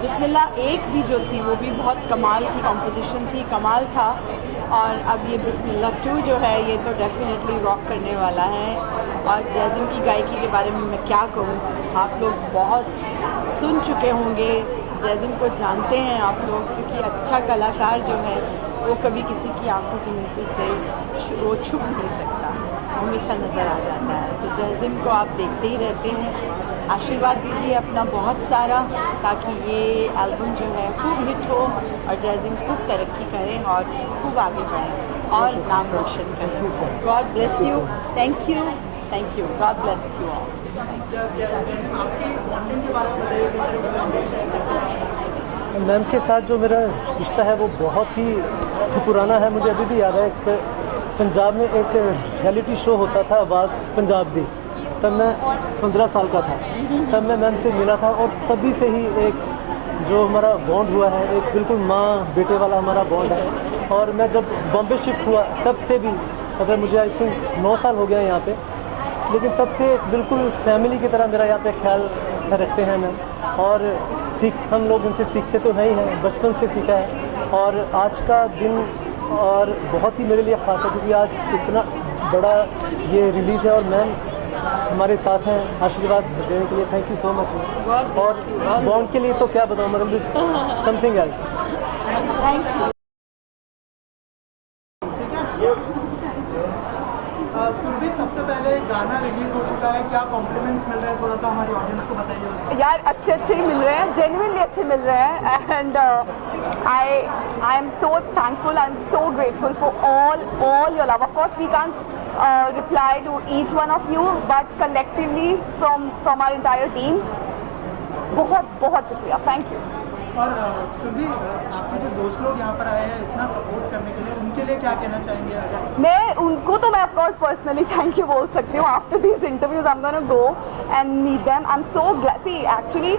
बिस्मिल्लाह 1 भी जो थी वो भी बहुत कमाल की कॉम्पोजिशन थी, कमाल था। और अब ये बिस्मिल्लाह 2 जो है ये तो डेफिनेटली रॉक करने वाला है। और जैज़िम की गायकी के बारे में मैं क्या कहूँ, आप लोग बहुत सुन चुके होंगे, जैज़िम को जानते हैं आप लोग, क्योंकि अच्छा कलाकार जो है वो कभी किसी की आंखों के नीचे से वो छुप नहीं सकता, हमेशा नज़र आ जाता है। तो जैज़िम को आप देखते ही रहते हैं, आशीर्वाद दीजिए अपना बहुत सारा ताकि ये एल्बम जो है खूब हिट हो और जैज़िम खूब तरक्की करें और खूब आगे बढ़ें और नाम रोशन करें। God bless you. Thank you, thank you. God bless you all. Ma'am के साथ जो मेरा रिश्ता है वो बहुत ही पुराना है। मुझे अभी भी याद है एक पंजाब में एक रियलिटी शो होता था आवाज़ पंजाब दी, तब मैं 15 साल का था, तब मैं मैम से मिला था और तभी से ही एक जो हमारा बॉन्ड हुआ है, एक बिल्कुल माँ बेटे वाला हमारा बॉन्ड है। और मैं जब बॉम्बे शिफ्ट हुआ तब से भी, मतलब मुझे आई थिंक 9 साल हो गया यहाँ पे, लेकिन तब से एक बिल्कुल फैमिली की तरह मेरा यहाँ पे ख्याल रखते हैं मैम। और हम लोग इनसे सीखते तो हैं ही हैं, बचपन से सीखा है। और आज का दिन और बहुत ही मेरे लिए ख़ास है क्योंकि आज इतना बड़ा ये रिलीज़ है और मैम हमारे साथ हैं आशीर्वाद देने के लिए। Thank you so much. और बॉन्ड के लिए तो क्या बताऊँ, मतलब it's something else. Thank you. Surabhi, सबसे पहले गाना रिलीज हो चुका है, क्या कॉम्प्लीमेंट्स मिल रहे हैं, थोड़ा सा हमारी ऑडियंस को बताइए। यार अच्छे ही मिल रहे हैं, जेन्युइनली अच्छे मिल रहे हैं and I am so thankful, I am so grateful for all your love. Of course we can't reply to each one of you, but collectively from our entire team, बहुत शुक्रिया, थैंक यू। और सुरभि, आपके जो दोस्त लोग यहाँ पर आए हैं इतना सपोर्ट करने के लिए, उनके लिए क्या कहना चाहेंगे? अगर मैं of course personally thank you बोल सकती हूँ। After these interviews I am gonna go and meet them. I am so glad, see actually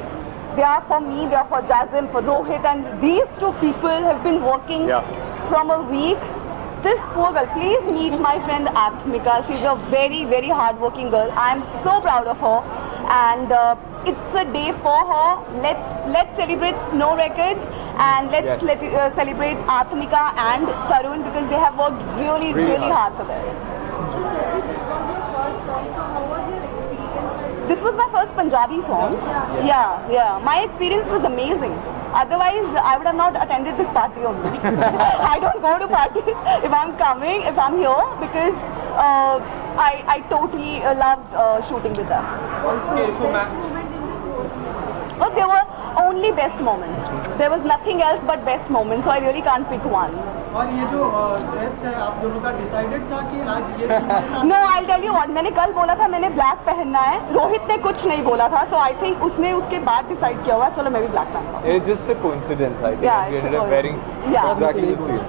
they are for me, they are for Jazim, for Rohit, and these two people have been working from a week this poor girl, please meet my friend Atmika. She's a very, very hardworking girl. I'm so proud of her, and it's a day for her. Let's celebrate Snow Records, and let's celebrate Atmika and Tarun, because they have worked really hard for this. This was my first Punjabi song. Yeah. My experience was amazing. Otherwise, I would have not attended this party only. I don't go to parties if I'm here, because I totally loved shooting with them. But there were only best moments. There was nothing else but best moments, so I really can't pick one. और ये जो dress है आप दोनों का decided था कि आज ये No, I'll tell you what. मैंने कल बोला था मैंने ब्लैक पहनना है. रोहित ने कुछ नहीं बोला था, so I think उसने उसके बाद डिसाइड किया हुआ चलो मैं भी ब्लैक पहनता हूँ. It's just a coincidence, I think. Yeah, we it's ended up wearing exactly the same.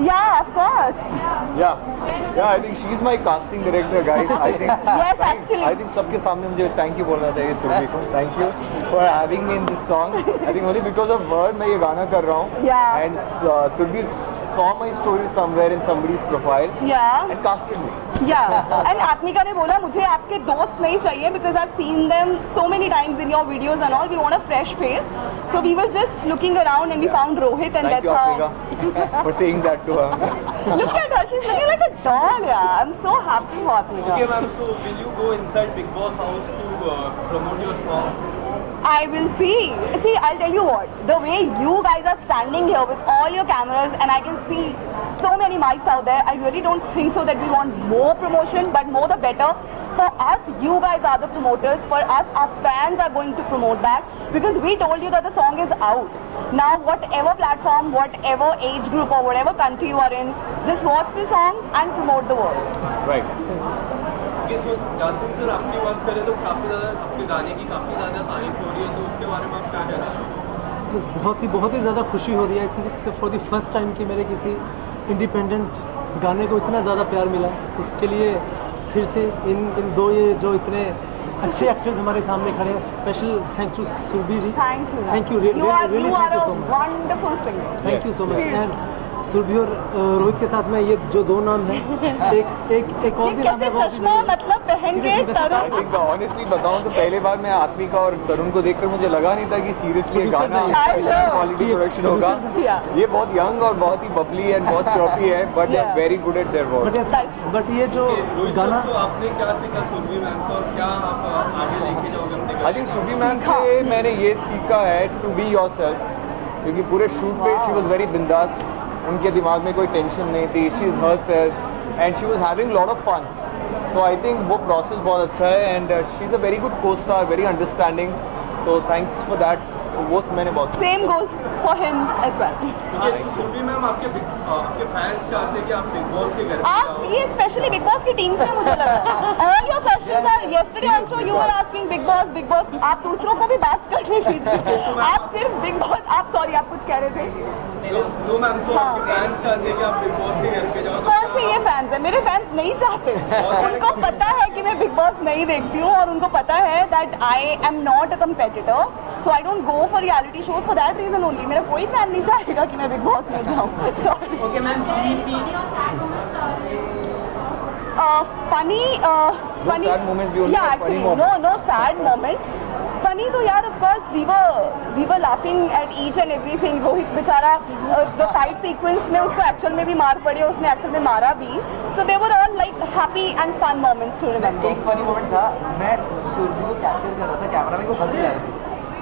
Yeah, of course. Yeah, I think she's my casting director, guys. I think. Yes, actually. I think सबके सामने मुझे thank you बोलना चाहिए सुरभि को. Thank you for having me in this song. I think only because of her मैं ये गाना कर रहा हूँ. Yeah. And Surbhi saw my story somewhere in somebody's profile. Yeah. And casted me. Yeah. And Atmika ने बोला मुझे आपके दोस्त नहीं चाहिए, because I've seen them so many times in your videos and all. We want a fresh face. So we were just looking around and we found Rohit, and Thank that's you, how. Atmika, for saying that to her. Look at her. She's looking like a doll. Yeah. I'm so happy for Atmika. Okay, ma'am. So will you go inside Big Boss house to promote your song? I will see. See, I'll tell you what. The way you guys are standing here with all your cameras, and I can see so many mics out there, I really don't think so that we want more promotion, but more the better. For us, you guys are the promoters. For us, our fans are going to promote that, because we told you that the song is out. Now, whatever platform, whatever age group or whatever country you are in, just watch the song and promote the world. Right. Okay, so Jasim sir आपकी बात करें तो काफ़ी ज़्यादा आपके गाने की काफ़ी ज़्यादा तारीफ हो रही है, तो उसके बारे में आप क्या कहना चाहेंगे? बहुत ही ज़्यादा खुशी हो रही है. I think it's for the first time कि मेरे किसी इंडिपेंडेंट गाने को इतना ज़्यादा प्यार मिला. उसके लिए फिर से इन दो ये जो इतने अच्छे एक्टर्स हमारे सामने खड़े हैं, special thanks to Surabhi ji. Thank you. You are a wonderful singer. Thank you so much. And Surabhi और रोहित के साथ में ये जो दो नाम हैं, एक और भी नाम है. चश्मा मतलब पहन के तरुण. I think honestly बताऊं तो पहले बार मैं आत्मिका और तरुण को देखकर मुझे लगा नहीं था कि सीरियसली ये गाना क्वालिटी प्रोडक्शन होगा. ये बहुत यंग और बहुत ही बबली एंड बहुत चॉपी है, but they are very good at their work. But ये जो गाना तो आपने क्या सीखा सुरभि मैम से, और क्या आप आगे लेके जाओगे अपने? आई थिंक सुरभि मैम से मैंने ये सीखा है टू बी योरसेल्फ, क्योंकि पूरे शूट पे शी वाज वेरी बिंदास. उनके दिमाग में कोई टेंशन नहीं थी. She is herself and she was having lot of fun. तो आई थिंक वो प्रोसेस बहुत अच्छा है, and she is a very good co star, very understanding. तो थैंक्स फॉर दैट. वो मैंने बहुत same goes for him as well. Surabhi ma'am आपके फैंस चाहते हैं कि आप बिग बॉस के घर आप ये स्पेशली बिग बॉस की टीम से मुझे लगा. All your questions are yesterday also you were asking Bigg Boss. आप दूसरों को भी बात करने दीजिए. आप सिर्फ बिग बॉस. आप सॉरी, आप कुछ कह रहे थे. तो मैम तो आपके फैंस चाहते हैं कि आप बिग बॉस के घर पे जाओ. कौन से ये फैंस है? मेरे फैंस नहीं चाहते. उनको पता है कि मैं बिग बॉस नहीं देखती हूँ, और उनको पता है that I am not a competitor, so I don't go for reality shows for that reason only. मेरा कोई फैन नहीं चाहेगा कि मैं बिग बॉस में जाऊँ. Sorry. Okay ma'am. funny sad moments भी होते yeah हैं, actually funny moments. no sad moment. Funny तो यार of course we were laughing at each and everything. Rohit बेचारा the fight sequence में उसको एक्चुअल में भी मार पड़ी और उसने एक्चुअल में मारा भी. So they were all like happy and fun moments to remember. एक फनी मोमेंट था, मैं सुरभि को कैप्चर कर रहा था, कैमरा में को हंसी जा रही थी.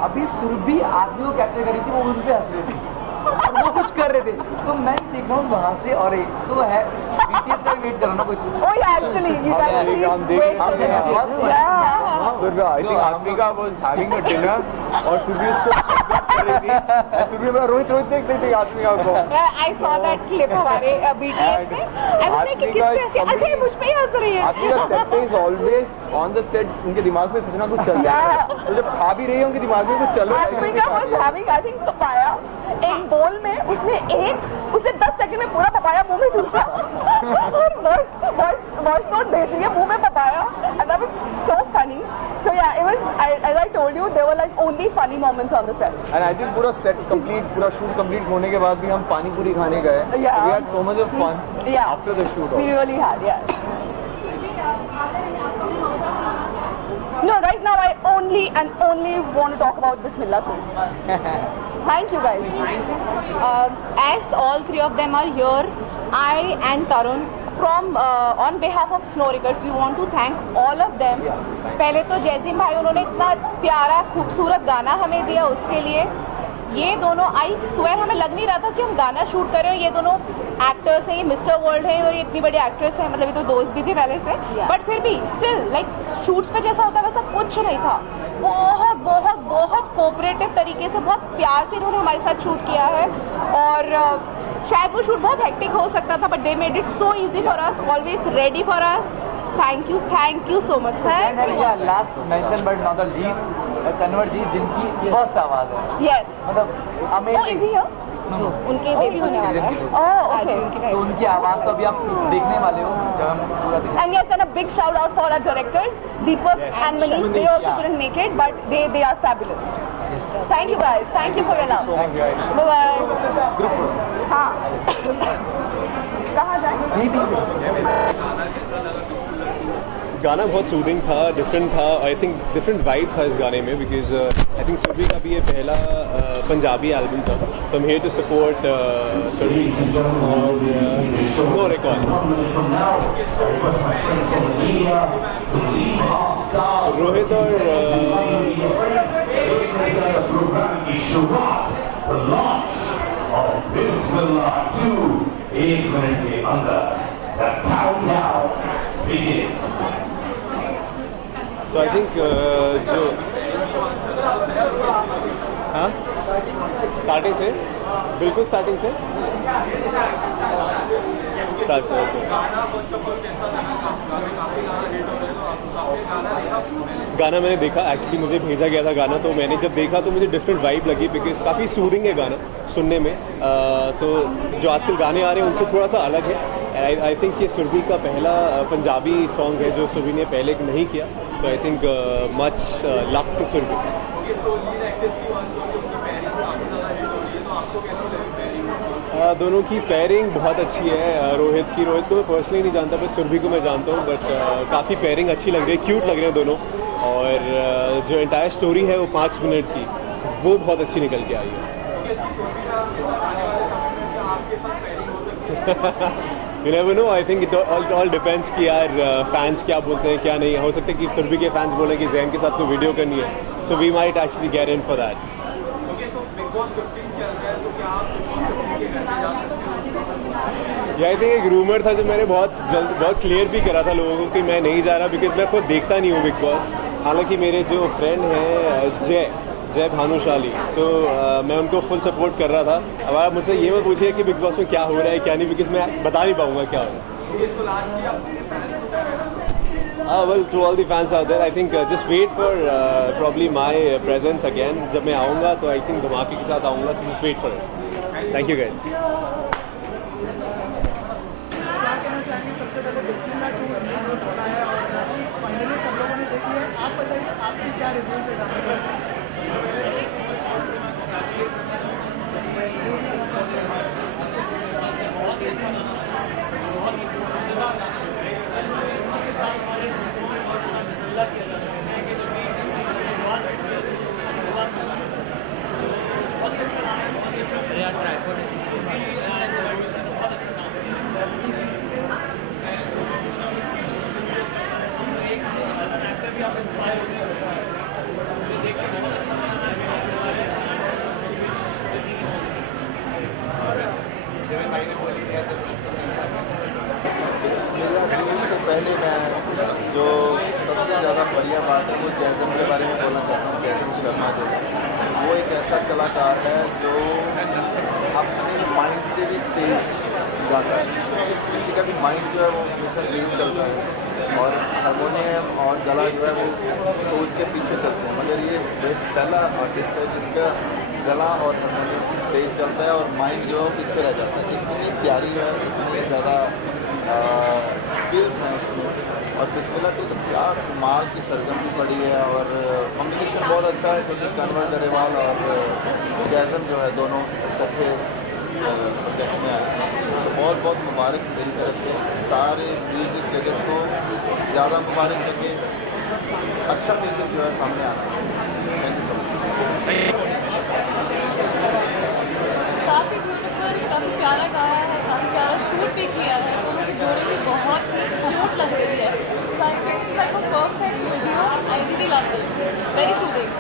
अभी सुरभि आदमी को कैप्चर कर रही थी, वो उन पे हंस रही थी और वो कुछ कर रहे थे. तो मैं देख रहा हूँ वहाँ से, और एक तो है BTS का वेट करना कुछ. Oh yeah, actually you guys wait for them. Yeah. Surabhi, I think आत्मिका was having a dinner और सुरभि उसको कर रही थी. सुरभि बोला रोहित देख आत्मिका को. I saw that clip हमारे BTS में. आत्मिका अच्छा मुझ पे ही हंस रही है. आत्मिका सेट पे is always on the set. उनके दिमाग में कुछ ना कुछ चल रहा है. तो जब खा भी रही है उनके दिमाग में कुछ चल रहा है. आत्मिका was having I think papaya. एक बोल में उसने 10 सेकंड में पूरा पपाया मुंह में ढूंढा और वॉइस नोट भेज रही है मुंह में papaya. And that was so funny. So yeah, it was as I told told you, there were like only funny moments on the set. And I think पूरा set complete, पूरा shoot complete होने के बाद भी हम पानी पूरी खाने गए. Yeah. We had so much of fun. Yeah. After the shoot. We really had, yes. No, right now I only want to talk about Bismillah too. Thank you guys. As all three of them are here, I and Tarun from on behalf of Snow Records, we want to thank all of them. पहले तो जैजिम भाई उन्होंने इतना प्यारा खूबसूरत गाना हमें दिया, उसके लिए ये दोनों आई स्वेयर हमें लग नहीं रहा था कि हम गाना शूट कर रहे हो. ये दोनों एक्टर्स हैं, ये मिस्टर वर्ल्ड है और ये इतनी बड़ी एक्ट्रेस है, मतलब ये तो दोस्त भी थे पहले से, बट फिर भी स्टिल लाइक शूट्स पे जैसा होता है वैसा कुछ नहीं था. बहुत बहुत बहुत कोऑपरेटिव तरीके से, बहुत प्यार से इन्होंने हमारे साथ शूट किया है. और शायद वो शूट बहुत हेक्टिक हो सकता था, but they made it so easy for us, always ready for us. Thank you so much. Last mention but not the least, Kanwar ji जिनकी फर्स्ट आवाज है. यस, मतलब अमेजिंग. उनके बेबी होने वाला है. तो उनकी आवाज तो अभी आप देखने वाले हो जब हम पूरा देखेंगे. And yes, and a big shout out for our directors, Deepak and Manish. They also couldn't make it, but they are fabulous. Thank you guys. Thank you for your love. Bye bye. हाँ. कहाँ जाए? गाना बहुत soothing था, different था. I think different vibe था इस गाने में, बिकॉज आई थिंक सुरभि का भी ये पहला पंजाबी एल्बम था. So I am here to support Surabhi और snow records. Rohit So I think जो हाँ स्टार्टिंग से बिल्कुल स्टार्टिंग से स्टार्ट से गाना मैंने देखा. एक्चुअली मुझे भेजा गया था गाना, तो मैंने जब देखा तो मुझे डिफरेंट वाइब लगी, बिकॉज काफ़ी सूदिंग है गाना सुनने में. सो जो आजकल गाने आ रहे हैं उनसे थोड़ा सा अलग है. आई थिंक ये सुरभि का पहला पंजाबी सॉन्ग है जो सुरभि ने पहले नहीं किया. So I think much luck to Surabhi. दोनों की पेयरिंग बहुत अच्छी है. रोहित को मैं पर्सनली नहीं जानता, बट सुरभि को मैं जानता हूँ. बट काफ़ी पेयरिंग अच्छी लग रही है, क्यूट लग रहे हैं दोनों. और जो एंटायर स्टोरी है वो 5 मिनट की, वो बहुत अच्छी निकल के आई है. You never know. I think it all depends कि यार फैंस क्या बोलते हैं क्या नहीं. हो सकता है कि सुरभि के फैंस बोलें कि जैन के साथ कोई वीडियो करनी है, so we might actually get in for that. Okay, so Big Boss 15 चल रहा है, तो क्या आप Big Boss 15 के घर पे जा सकते हो? आई थिंक एक रूमर था जो मैंने बहुत क्लियर भी करा था लोगों को कि मैं नहीं जा रहा, बिकॉज मैं खुद देखता नहीं हूँ बिग बॉस. हालांकि मेरे जो फ्रेंड हैं जय भानुशाली, तो मैं उनको फुल सपोर्ट कर रहा था. अब आप मुझसे ये मत पूछिए कि बिग बॉस में क्या हो रहा है क्या नहीं, बिकॉज मैं बता नहीं पाऊँगा क्या हो रहा है. Well to all the fans out there, I think just wait for probably my presence again. जब मैं आऊँगा तो आई थिंक धमाके के साथ आऊँगा. So just wait for it. Thank you guys. सबसे पहले बिस्मिल्लाह 2 रिलीज होता है और फाइनली सब लोगों ने देखी है. आप बताइए आपकी क्या रिव्यूज है गाने पर? बहुत ही अच्छा लगा, बहुत ही मज़ेदार गाना है. इसी के साथ हमारे बिस्मिल्लाह किया जाता है कि जो भी शुरुआत होती है बहुत ही अच्छा गाना है, बहुत ही अच्छा बहुत अच्छा काम है. भी आप इंस्पायर होते हैं, मुझे देख के बहुत अच्छा लगा है. भाई ने बोली से पहले मैं जो सबसे ज़्यादा बढ़िया बात है वो जैज़म के बारे में बोलना चाहता हूँ. जैज़म शर्मा जो वो एक ऐसा कलाकार है जो अपने माइंड से भी तेज़ गाता है. किसी का भी माइंड जो है वो हमेशा तेज़ चलता है और हारमोनियम और गला जो है वो सोच के पीछे चलते हैं. मगर ये पहला आर्टिस्ट है जिसका गला और हारमोनियम तेज चलता है और माइंड जो है पीछे रह जाता है। इतनी तैयारी है, इतनी ज़्यादा स्किल्स हैं उसमें। और बिस्मिल्लाह टू तो क्या कमाल की सरगम पड़ी है और कॉम्बिनेशन बहुत अच्छा है क्योंकि कन्वर गरेवाल और जैज़म जो है दोनों इकट्ठे इस प्रोजेक्ट में आए। तो बहुत बहुत मुबारक मेरी तरफ से सारे म्यूज़िक जगत को, ज़्यादा मुबारक क्योंकि अच्छा म्यूज़िक जो है सामने आना चाहिए। Thank you so much. काफ़ी ब्यूटीफुल, काफ़ी प्यारा गाया है, काफ़ी प्यारा शूट भी किया है। दोनों की जोड़ी भी बहुत ही क्यूट लग रही है। It's like a perfect video. I really love it, very soothing.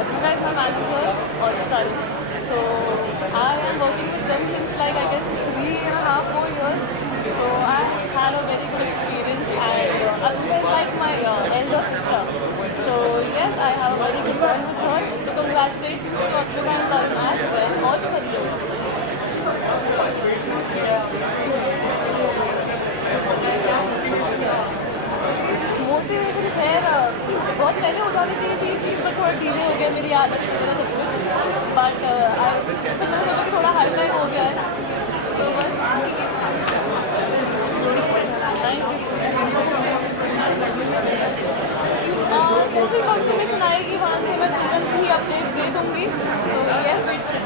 Advita is my manager, also Karu. So I am working with them since like I guess 3.5, 4 years. So I had a very good experience, and Advita is like my elder sister. So yes, I have a very good bond with her. So congratulations to Advita and Karu as well, also Sanjay. Motivation खैर बहुत पहले हो जानी चाहिए थी चीज़, पर थोड़ा delay हो गया मेरी आदत वगैरह सब कुछ। बट तो मैंने सोचा कि थोड़ा हाई टाइम हो गया है, तो बस जैसे ही कॉन्फर्मेशन आएगी वहाँ से मैं तुरंत ही अपडेट दे दूँगी। तो yes, wait for it.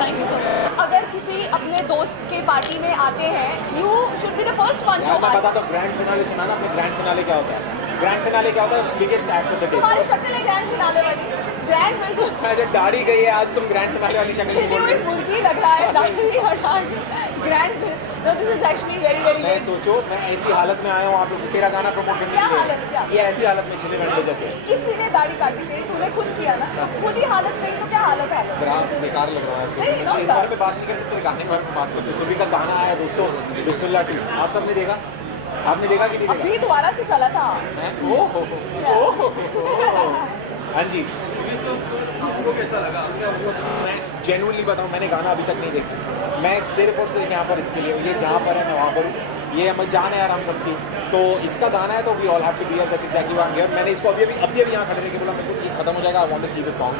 Thank you so much. अगर किसी अपने दोस्त के पार्टी में आते हैं, you should be the first one जो मैं बता दो ग्रैंड फिनाले सुना ना आपने? ग्रैंड फिनाले क्या होता है? ग्रैंड फिनाले क्या होता है? Biggest act of the day. तुम्हारी शक्ल है ग्रैंड फिनाले वाली। ग्रैंड फिनाले जब दाढ़ी गई है आज तुम ग्रैंड फिनाले वाली शक्ल छिली हुई मुर्गी लग रहा है, दाढ़ी हटा grand finale. No, this is actually very very मैं सोचो मैं ऐसी हालत में आया हूँ आप लोग की तेरा गाना प्रमोट करने क्या के हालत क्या? लिए। ये ऐसी हालत में छिले मंडे जैसे किसी ने दाढ़ी काटी थी, तूने खुद किया ना, तो खुद ही हालत गई तो क्या हालत है? ग्राफ बेकार लग रहा है। नहीं, सुबह इस बारे में बात नहीं करते, तेरे गाने के बारे में बात करते। सुबह का गाना आया दोस्तों, बिस्मिल्लाह 2। आप सबने देखा? आपने देखा कि नहीं देखा? अभी दोबारा से चला था। ओहो हाँ जी। आपको कैसा लगा? मैं जेन्युइनली बताऊं, मैंने गाना अभी तक नहीं देखा। मैं सिर्फ और सिर्फ यहाँ पर इसके लिए, ये जहाँ पर है मैं वहाँ पर हूँ। ये हमें जान है यार हम सबकी, तो इसका गाना है तो we all have to be here. That's exactly why I am here. मैंने इसको अभी यहाँ खड़े रह के बोला मेरे को ये खत्म हो जाएगा, I want to see the song.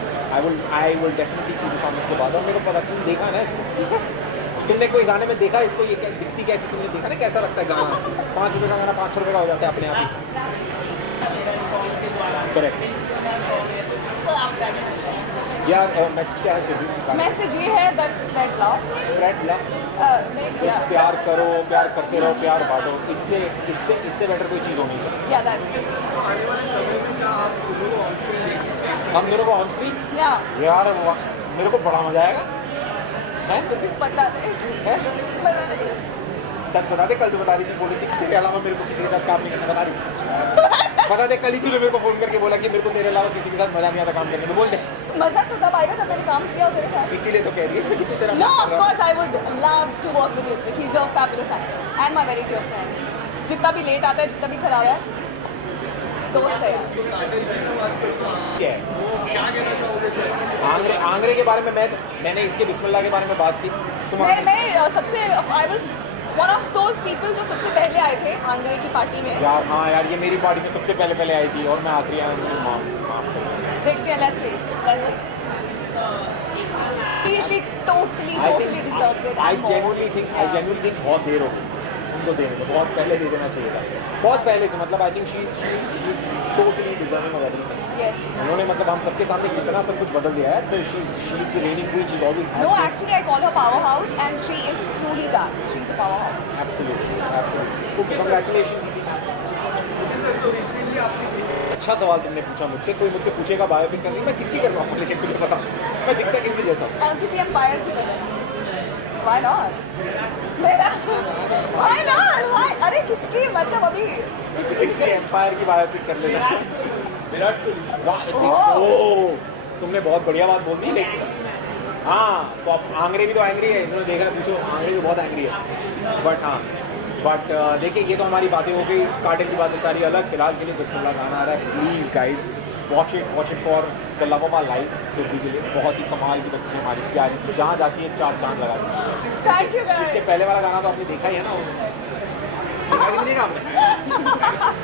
I will definitely see the song इसके बाद। और मेरे को पता तुम देखा ना इसको, तुमने कोई गाने में देखा इसको? ये दिखती कैसे तुमने देखा ना कैसा लगता है गाना? 5 रुपये का गाना 500 रुपये का हो जाता है अपने आप ही। करेक्ट यार। मैसेज क्या है सुबह? मैसेज ये है that spread love. Spread love, नहीं, प्यार करो, प्यार करते रहो, प्यार बांटो। इससे बेटर कोई चीज़ हो नहीं सकती। या दैट्स आने वाले समय में क्या आप दोनों को ऑन स्क्रीन देख सकते हैं? हम दोनों को ऑन स्क्रीन यार मेरे को बड़ा मजा आएगा। है सुबह पता नहीं है? पता नहीं। सच बता दे, कल जो बता रही थी बोली थी कि तेरे अलावा मेरे को किसी के साथ काम नहीं करना, बता रही बता दे। कल ही तूने मेरे को फोन करके बोला कि मेरे को तेरे अलावा किसी के साथ मजा नहीं आता काम करने में। बोल दे मजा तो तब आएगा जब मैंने काम किया तेरे साथ। इसीलिए तो कह रही है कि तू तेरा No, of course I would love to work with Ritwik. He's a fabulous actor and my very dear friend. जितना भी लेट आता है, जितना भी खराब है, दोस्त है यार। आंगरे के बारे में मैंने इसके बिस्मिल्लाह के बारे में बात की। मैं सबसे I was one of those people जो सबसे पहले आए थे आंगरे की पार्टी में। यार हाँ यार, ये मेरी पार्टी में सबसे पहले आई थी और मैं आखिरी आया हूँ। देखते हैं, let's see. She totally deserves it. I genuinely think बहुत देर हो गई उनको देने में, बहुत पहले दे देना चाहिए था, बहुत पहले से। मतलब I think she is totally deserving of everything. Yes. उन्होंने मतलब हम सबके सामने कितना सब कुछ बदल दिया है। तो she is the raining queen, she is always No, actually I call her powerhouse and she is truly that. She's a powerhouse. Absolutely. Congratulation. अच्छा सवाल तुमने पूछा मुझसे। कोई मुझसे पूछेगा बायोपिक करनी, मैं किसकी करवाऊंगा? लेकिन मुझे पता मैं दिखता किसके जैसा हूँ? किसी एम्पायर की तरह। Why not? मेरा Why not? Why? अरे किसकी मतलब अभी किसी एम्पायर की बायोपिक कर लेना। विराट कोहली। तुमने बहुत बढ़िया बात बोल दी। लेकिन हाँ, तो अब आंगरे भी तो एंग्री है, इन्होंने देखा पूछो, आंगरे भी बहुत एंग्री है। बट देखिए ये तो हमारी बातें हो गई, कार्टेल की बातें सारी अलग। फिलहाल के लिए बिस्मिल्लाह गाना आ रहा है, please guys watch it for the love of our lives. सुबह के लिए बहुत ही कमाल की बच्ची हमारी प्यारी सी, जहाँ जाती है 4 चांद लगा दी। इसके पहले वाला गाना तो आपने देखा ही है ना, देखा कि नहीं देखा आपने?